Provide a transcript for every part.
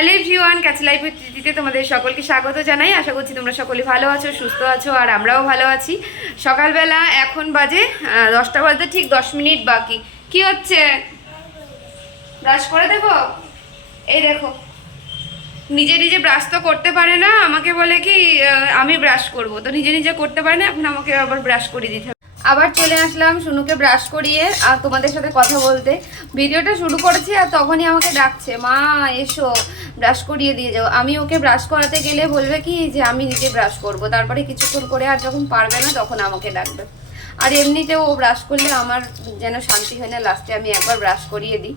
Hello V1 catch life দিতে তোমাদের সকলকে স্বাগত জানাই। আশা করছি তোমরা সকলে ভালো আছো, সুস্থ আছো, আর আমরাও ভালো আছি। সকালবেলা এখন বাজে দশটা বাজতে ঠিক দশ মিনিট বাকি। কি হচ্ছে? ব্রাশ করে দেবো এই দেখো। নিজে নিজে ব্রাশ তো করতে পারে না, আমাকে বলে কি আমি ব্রাশ করব। তো নিজে নিজে করতে পারে না, এখন আমাকে আবার ব্রাশ করে দিতে আবার চলে আসলাম শুনুকে ব্রাশ করিয়ে আর তোমাদের সাথে কথা বলতে। ভিডিওটা শুরু করেছি আর তখনই আমাকে ডাকছে, মা, এসো ব্রাশ করিয়ে দিয়ে যাও। আমি ওকে ব্রাশ করাতে গেলে বলবে কি, যে আমি নিজে ব্রাশ করব। তারপরে কিছুক্ষণ করে আর যখন পারবে না তখন আমাকে ডাকবে। আর এমনিতেও ও ব্রাশ করলে আমার যেন শান্তি হয় না লাস্টে আমি একবার ব্রাশ করিয়ে দিই।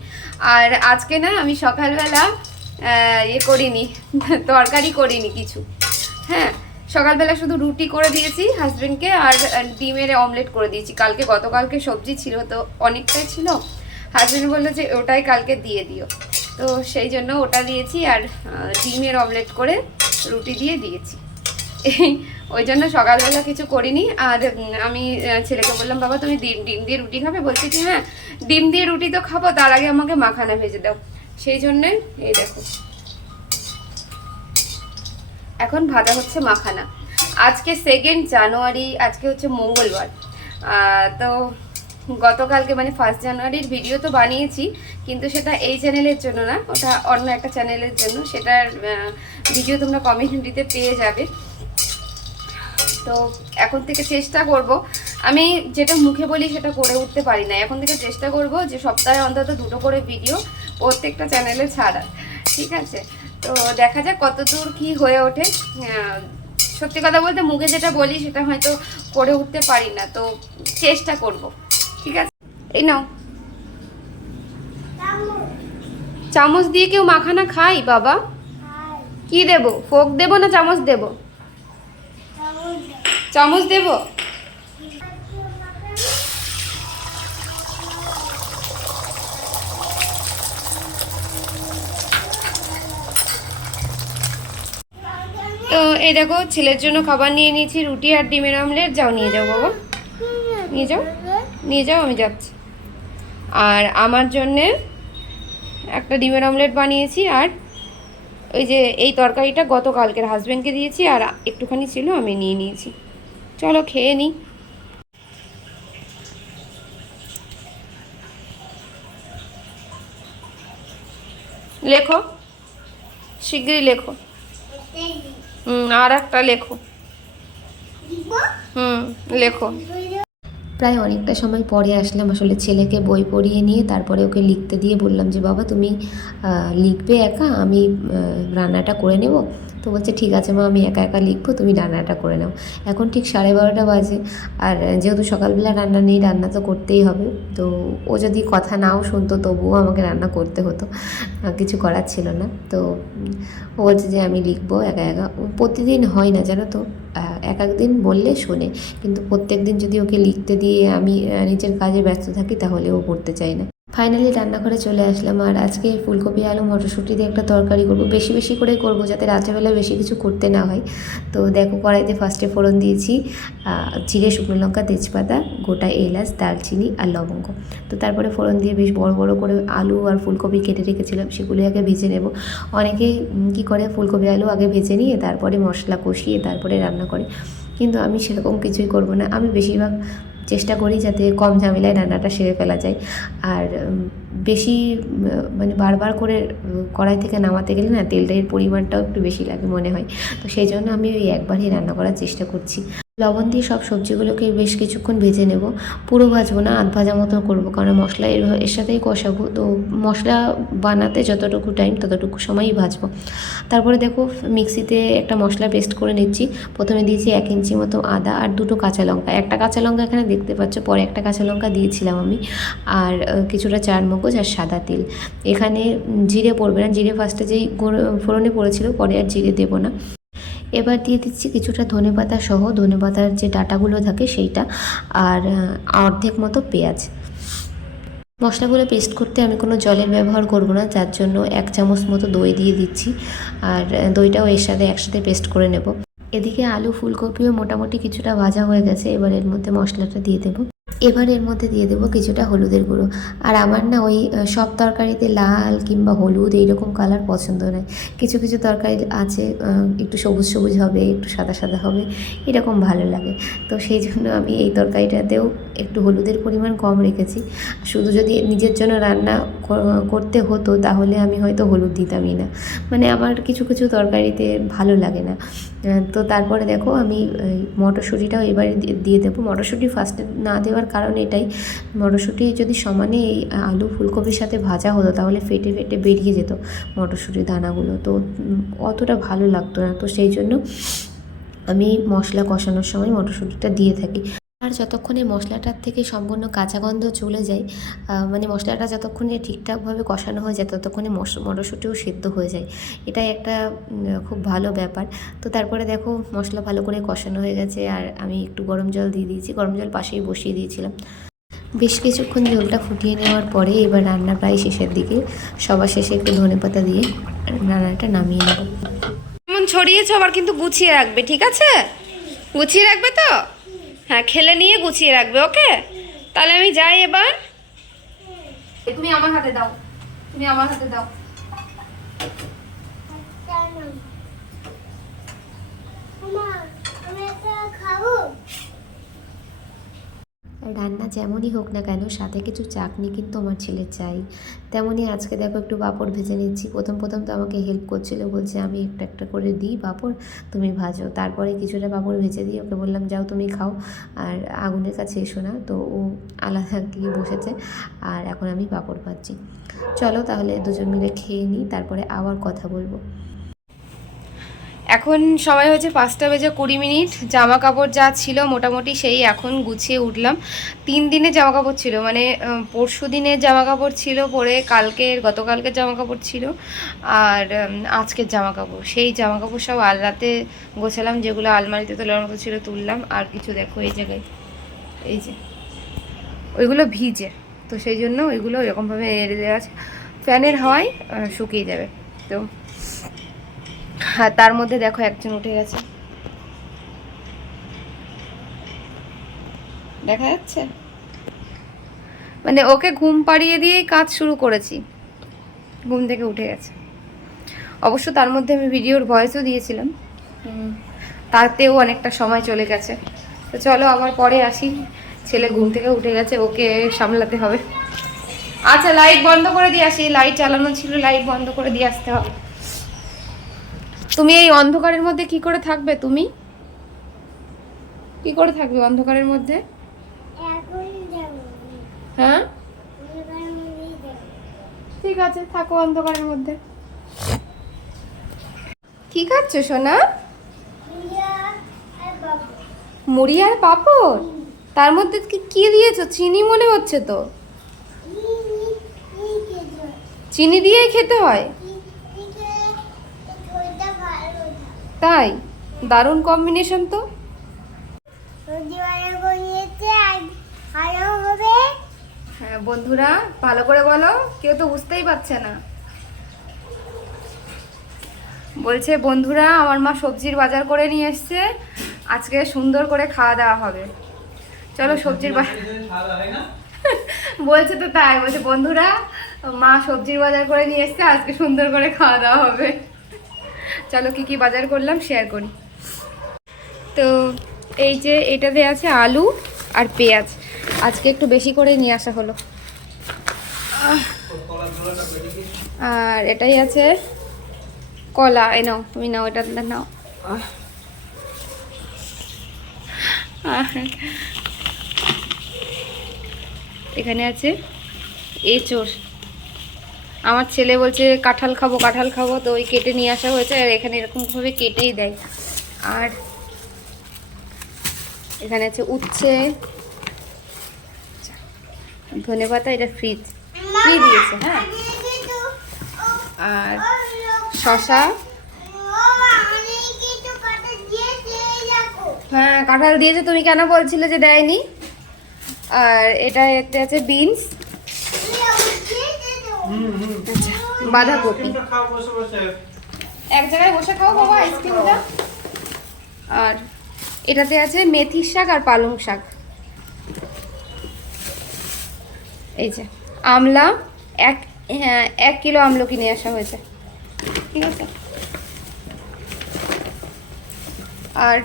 আর আজকে না আমি সকালবেলা ইয়ে করিনি, তরকারি করিনি কিছু। হ্যাঁ সকালবেলা শুধু রুটি করে দিয়েছি হাজব্যান্ডকে আর ডিমের অমলেট করে দিয়েছি। কালকে গতকালকে সবজি ছিল, তো অনেকটাই ছিল। হাজব্যান্ড বলল যে, ওটাই কালকে দিয়ে দিও। তো সেই জন্য ওটা দিয়েছি আর ডিমের অমলেট করে রুটি দিয়ে দিয়েছি। ওই জন্য সকালবেলা কিছু করিনি। আর আমি ছেলেকে বললাম, বাবা, তুমি ডিম ডিম দিয়ে রুটি খাবে? বলছি কি হ্যাঁ ডিম দিয়ে রুটি তো খাব, তার আগে আমাকে মাখানা ভেজে দাও। সেই জন্যে, এই দেখো। এখন ভাজা হচ্ছে মাখানা। আজকে সেকেন্ড জানুয়ারি, আজকে হচ্ছে মঙ্গলবার। তো গতকালকে মানে ফার্স্ট জানুয়ারির ভিডিও তো বানিয়েছি, কিন্তু সেটা এই চ্যানেলের জন্য না, ওটা অন্য একটা চ্যানেলের জন্য। সেটার ভিডিও তোমরা কমিউনিটিতে পেয়ে যাবে। তো এখন থেকে চেষ্টা করব। আমি যেটা মুখে বলি সেটা করে উঠতে পারি না এখন থেকে চেষ্টা করব যে সপ্তাহে অন্তত দুটো করে ভিডিও প্রত্যেকটা চ্যানেলে ছাড়ার। ঠিক আছে? তো দেখা যাক কত দূর কী হয়ে ওঠে। সত্যি কথা বলতে মুখে যেটা বলি সেটা হয়তো করে উঠতে পারি না তো চেষ্টা করব। ঠিক আছে? এই নাও। চামচ দিয়ে কেউ মাখানা খাই বাবা? কি দেব? ফোক দেব না চামচ দেব। চামচ দেব? তো এই দেখো, ছেলের জন্য খাবার নিয়ে নিয়েছি, রুটি আর ডিমের অমলেট। যাও, নিয়ে যাও, বাবা। নিয়ে যাও নিয়ে যাও, আমি যাচ্ছি। আর আমার জন্যে একটা ডিমের অমলেট বানিয়েছি, আর ওই যে এই তরকারিটা গতকালকের হাজব্যান্ডকে দিয়েছি, আর একটুখানি ছিল, আমি নিয়ে নিয়েছি। চলো, খেয়ে নিই লেখো। শিগগিরই লেখো। হুম আর একটা লেখো। হুম লেখো। প্রায় অনেকটা সময় পরে আসলাম আসলে ছেলেকে বই পড়িয়ে নিয়ে তারপরে ওকে লিখতে দিয়ে বললাম যে বাবা তুমি লিখবে একা? আমি রান্নাটা করে নেব? তো বলছে, ঠিক আছে মা, আমি একা একা লিখব, তুমি রান্নাটা করে নাও। এখন ঠিক সাড়ে বারোটা বাজে। আর যেহেতু সকালবেলা রান্না নেই, রান্না তো করতেই হবে। তো ও যদি কথা নাও শুনতো, তবুও আমাকে রান্না করতে হতো। কিছু করার ছিল না। তো ও বলছে যে, আমি লিখব একা একা। প্রতিদিন হয় না, জানো তো। এক একদিন বললে শোনে। কিন্তু প্রত্যেক দিন যদি ওকে লিখতে দিয়ে আমি নিজের কাজে ব্যস্ত থাকি, তাহলে ও পড়তে চায় না। ফাইনালি রান্নাঘরে চলে আসলাম। আর আজকে ফুলকপি, আলু, মটরশুঁটি দিয়ে একটা তরকারি করব। বেশি বেশি করে করব যাতে রাত্রেবেলা বেশি কিছু করতে না হয়। তো দেখো, কড়াইতে ফার্স্টে ফোড়ন দিয়েছি জিরে, শুকনো লঙ্কা, তেজপাতা, গোটা এলাচ, দারচিনি আর লবঙ্গ। তো তারপরে ফোড়ন দিয়ে বেশ বড় বড় করে আলু আর ফুলকপি কেটে রেখেছিলাম সেগুলো আগে ভেজে নেব। অনেকে কী করে, ফুলকপি, আলু আগে ভেজে নিয়ে তারপরে মশলা কষিয়ে তারপরে রান্না করে। কিন্তু আমি সেরকম কিছুই করব না। আমি বেশিরভাগ চেষ্টা করি যাতে কম ঝামেলায় রান্নাটা সেরে ফেলা যায়। আর বেশি মানে বারবার করে কড়াই থেকে নামাতে গেলে না তেলটার পরিমাণটাও একটু বেশি লাগে মনে হয়। তো সেই জন্য আমি ওই একবারই রান্না করার চেষ্টা করছি। লবণ দিয়ে সব সবজিগুলোকে বেশ কিছুক্ষণ ভেজে নেব। পুরো ভাজবো না, আধ ভাজা মতো করব, কারণ মশলা এর এর সাথেই কষাবো। তো মশলা বানাতে যতটুকু টাইম ততটুকু সময়ই ভাজবো। তারপরে দেখো, মিক্সিতে একটা মশলা পেস্ট করে নিচ্ছি। প্রথমে দিয়েছি এক ইঞ্চি মতো আদা আর দুটো কাঁচা লঙ্কা। একটা কাঁচা লঙ্কা এখানে দেখতে পাচ্ছ, পরে একটা কাঁচা লঙ্কা দিয়েছিলাম আমি। আর কিছুটা চার মগজ আর সাদা তিল। এখানে জিরে পড়বে না। জিরে ফার্স্টে যেই ফোড়নে পড়েছিল, পরে আর জিরে দেবো না। এবার দিয়ে দিচ্ছি কিছুটা ধনেপাতা সহ ধনেপাতার যে ডাটাগুলো থাকে সেইটা আর অর্ধেক মতো পেঁয়াজ। মশলাগুলো পেস্ট করতে আমি কোনো জলের ব্যবহার করব না, যার জন্য এক চামচ মতো দই দিয়ে দিচ্ছি আর দইটাও এর সাথে, একসাথে পেস্ট করে নেব। এদিকে আলু ফুলকপিও মোটামুটি কিছুটা ভাজা হয়ে গেছে, এবার এর মধ্যে মশলাটা দিয়ে দেবো। এবার এর মধ্যে দিয়ে দেবো কিছুটা হলুদের গুঁড়ো। আর আমার না ওই সব তরকারিতে লাল কিংবা হলুদ এইরকম কালার পছন্দ নয়। কিছু কিছু তরকারি আছে একটু সবুজ সবুজ হবে, একটু সাদা সাদা হবে, এরকম ভালো লাগে। তো সেই জন্য আমি এই তরকারিটাতেও একটু হলুদের পরিমাণ কম রেখেছি। শুধু যদি নিজের জন্য রান্না করতে হতো তাহলে আমি হয়তো হলুদ দিতামই না। মানে আমার কিছু কিছু তরকারিতে ভালো লাগে না। তো তারপরে দেখো আমি মটরশুঁটিটাও এবারে দিয়ে দেবো। মটরশুঁটি ফার্স্টে না দেওয়ার কারণ এটাই। মটরশুঁটি যদি সমানে এই আলু ফুলকপির সাথে ভাজা হতো, তাহলে ফেটে ফেটে বেরিয়ে যেত মটরশুঁটির দানাগুলো। তো অতটা ভালো লাগতো না। তো সেই জন্য আমি মশলা কষানোর সময় মটরশুঁটিটা দিয়ে থাকি। আর যতক্ষণে মশলাটার থেকে সম্পূর্ণ কাঁচা গন্ধ চলে যায় মানে মশলাটা যতক্ষণে ঠিকঠাকভাবে কষানো হয়ে যায়, ততক্ষণে মটরশুঁটিও সেদ্ধ হয়ে যায়। এটাই একটা খুব ভালো ব্যাপার। তো তারপরে দেখো মশলা ভালো করে কষানো হয়ে গেছে, আর আমি একটু গরম জল দিয়ে দিয়েছি, গরম জল পাশেই বসিয়ে দিয়েছিলাম। বেশ কিছুক্ষণ ঝোলটা ফুটিয়ে নেওয়ার পরে এবার রান্না প্রায় শেষের দিকে, সবার শেষে একটু ধনেপাতা দিয়ে রান্নাটা নামিয়ে নেব। ছড়িয়েছো, আবার কিন্তু গুছিয়ে রাখবে, ঠিক আছে? গুছিয়ে রাখবে তো? হ্যাঁ খেলে নিয়ে গুছিয়ে রাখবে, ওকে? তাহলে আমি যাই এবার। তুমি আমার হাতে দাও। তুমি আমার হাতে দাও। রান্না যেমনই হোক না কেন, সাথে কিছু চাটনি কিন্তু আমার ছেলে চাই। তেমনই আজকে দেখো একটু পাঁপড় ভেজে নিচ্ছি। প্রথম প্রথম তো আমাকে হেল্প করছিল, বলছে আমি একটা একটা করে দিই পাঁপড়, তুমি ভাজো। তারপরে কিছুটা পাঁপড় ভেজে দিই ওকে বললাম, যাও তুমি খাও। আর আগুনের কাছে এসো না, তো ও আলাদা গিয়ে বসেছে। আর এখন আমি পাঁপড় ভাজছি। চলো তাহলে দুজন মিলে খেয়ে নিই, তারপরে আবার কথা বলব। এখন সময় হচ্ছে পাঁচটা বেজে কুড়ি মিনিট। জামা কাপড় যা ছিল মোটামুটি সেই এখন গুছিয়ে উঠলাম। তিন দিনের জামা কাপড় ছিল মানে পরশু দিনের জামা কাপড় ছিল, পরে কালকের, গতকালকের জামা কাপড় ছিল, আর আজকের জামা কাপড় সেই জামা কাপড় সব আলরাতে গোছালাম, যেগুলো আলমারিতে তোলার মতো ছিল তুললাম, আর কিছু দেখো এই জায়গায়। এই যে, ওইগুলো ভিজে, তো সেই জন্য ওইগুলো এরকমভাবে এড়ে দেওয়া আছে। ফ্যানের হাওয়ায় শুকিয়ে যাবে। তো তার মধ্যে দেখো একজন উঠে গেছে। দেখা যাচ্ছে? মানে ওকে ঘুম পাড়িয়ে দিয়েই কাজ শুরু করেছি। ঘুম থেকে উঠে গেছে। অবশ্য তার মধ্যে আমি ভিডিওর ভয়েসও দিয়েছিলাম। তাতেও অনেকটা সময় চলে গেছে। তো চলো আবার পরে আসি। ছেলে ঘুম থেকে উঠে গেছে, ওকে সামলাতে হবে। আচ্ছা লাইট বন্ধ করে দিয়ে আসি। লাইট চালানো ছিল লাইট বন্ধ করে দিয়ে আসতে হবে। তুমি এই অন্ধকারের মধ্যে কি করে থাকবে তুমি? কি করে থাকবে অন্ধকারের মধ্যে? হ্যাঁ? ঠিক আছে থাকো অন্ধকারের মধ্যে। কি খাচ্ছ সোনা। মুড়ি আর পাপড়? তার মধ্যে কি কি দিয়েছ? চিনি মনে হচ্ছে তো। চিনি দিয়েই খেতে হয়? তাই দারুণ কম্বিনেশন তো। হ্যাঁ বন্ধুরা ভালো করে বলো কেউ তো বুঝতেই পারছে না। বলছে বন্ধুরা আমার মা সবজির বাজার করে নিয়ে এসছে আজকে সুন্দর করে খাওয়া দাওয়া হবে। চলো সবজির বাজার বলছে তো তাই বলছে বন্ধুরা মা সবজির বাজার করে নিয়ে এসছে আজকে সুন্দর করে খাওয়া দাওয়া হবে। চলো কি কি বাজার করলাম শেয়ার করি। তো এই যে এটাতে আছে আলু আর পেঁয়াজ। আজকে একটু বেশি করে নিয়ে আসা হলো। আর এটাই আছে কলা। এ নাও, তুমি নাও এটা, নাও। এখানে আছে এঁচোড়। আমার ছেলে বলছে, কাঁঠাল খাব কাঁঠাল খাব। তো ওই কেটে নিয়ে আসা হয়েছে আর এখানে এরকমভাবে কেটেই দেয়। আর এখানে আছে উচ্ছে। ধনে পাতা এটা ফ্রিজ ফ্রি দিয়েছে হ্যাঁ। আর শশা হ্যাঁ কাঁঠাল দিয়েছে, তুমি কেন বলছিলে যে দেয়নি? আর এটা একটা আছে বিনস আচ্ছা বাঁধাকপি। এক জায়গায় বসে খাও বাবা আইসক্রিমটা আর এটাতে আছে মেথির শাক আর পালং শাক। এই যে, আমলা এক হ্যাঁ এক কিলো আমলকি নিয়ে আসা হয়েছে। ঠিক আছে? আর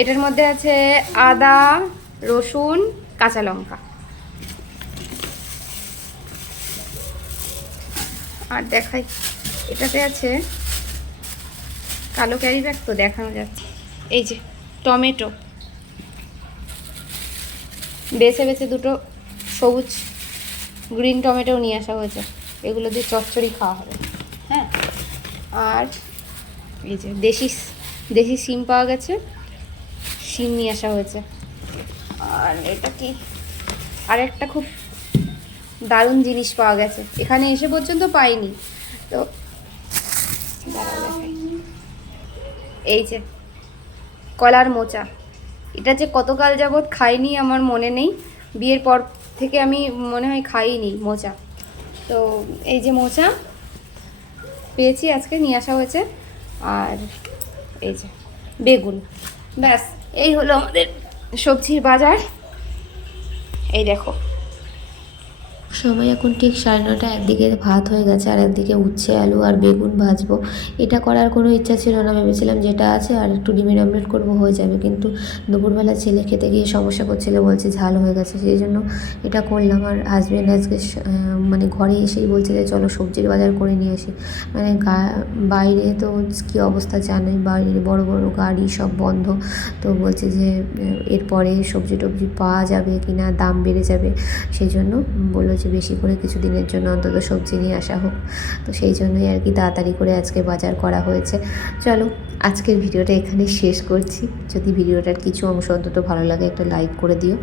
এটার মধ্যে আছে আদা, রসুন, কাঁচা লঙ্কা। আর দেখাই। এটাতে আছে কালো ক্যারি ব্যাগ তো দেখানো যাচ্ছে। এই যে টমেটো। বেছে বেছে দুটো সবুজ গ্রিন টমেটোও নিয়ে আসা হয়েছে। এগুলো দিয়ে চচ্চড়ি খাওয়া হবে। হ্যাঁ? আর এই যে দেশি দেশি সিম পাওয়া গেছে। সিম নিয়ে আসা হয়েছে। আর এটা কি? আর একটা খুব দারুণ জিনিস পাওয়া গেছে। এখানে এসে পর্যন্ত পাইনি। তো এই যে, কলার মোচা। এটা যে কতকাল যাবৎ খাইনি আমার মনে নেই। বিয়ের পর থেকে আমি মনে হয় খাইনি মোচা। তো এই যে মোচা পেয়েছি আজকে, নিয়ে আসা হয়েছে। আর এই যে বেগুন। ব্যাস, এই হলো আমাদের সবজির বাজার। এই দেখো। সময় এখন ঠিক সাড়ে নটা একদিকে ভাত হয়ে গেছে আর একদিকে উচ্ছে, আলু আর বেগুন ভাজবো। এটা করার কোনো ইচ্ছা ছিল না, ভেবেছিলাম যেটা আছে আর একটু ডিমের অমলেট করব, হয়ে যাবে। কিন্তু দুপুরবেলা ছেলে খেতে গিয়ে সমস্যা করছিল, বলছে ঝাল হয়ে গেছে, সেই জন্য এটা করলাম। আর হাজব্যান্ড আজকে মানে ঘরে এসেই বলছে যে, চলো সবজির বাজার করে নিয়ে আসি। মানে গা- বাইরে তো কী অবস্থা জানোই বাইরে বড় বড় গাড়ি সব বন্ধ। তো বলছে যে, এরপরে সবজি টবজি পাওয়া যাবে কি না দাম বেড়ে যাবে। সেই জন্য বলল যে বেশি করে কিছু দিনের জন্য অন্তত সবজি নিয়ে আসা হোক। তো সেই জন্যই আর কি তাড়াতাড়ি করে আজকে বাজার করা হয়েছে। চলো, আজকের ভিডিওটা এখানে শেষ করছি। যদি ভিডিওটার কিছু অংশ অন্তত ভালো লাগে একটা লাইক করে দিও।